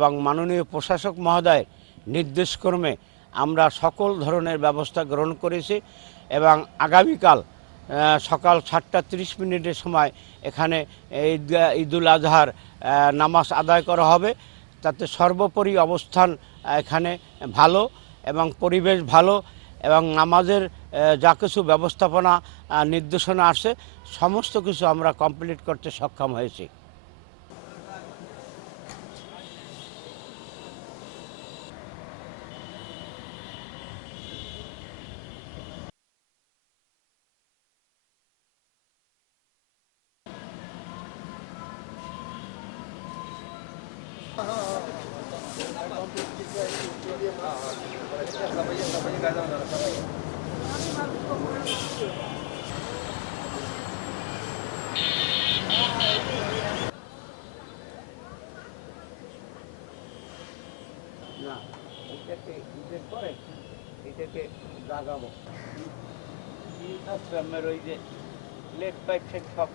এবং মাননীয় প্রশাসক মহোদয়ের নির্দেশক্রমে আমরা সকল ধরনের ব্যবস্থা গ্রহণ করেছি এবং আগামীকাল সকাল সাতটা তিরিশ মিনিটের সময় এখানে ঈদ, ঈদুল আজহার নামাজ আদায় করা হবে। তাতে সর্বোপরি অবস্থান এখানে ভালো এবং পরিবেশ ভালো এবং নামাজের যা কিছু ব্যবস্থাপনা নির্দেশনা আসে, সমস্ত কিছু আমরা কমপ্লিট করতে সক্ষম হয়েছি। না এটাকে ঈদের পরে এটাকে লাগাবো আশ্রমের ওই যে লেট পাইপ সব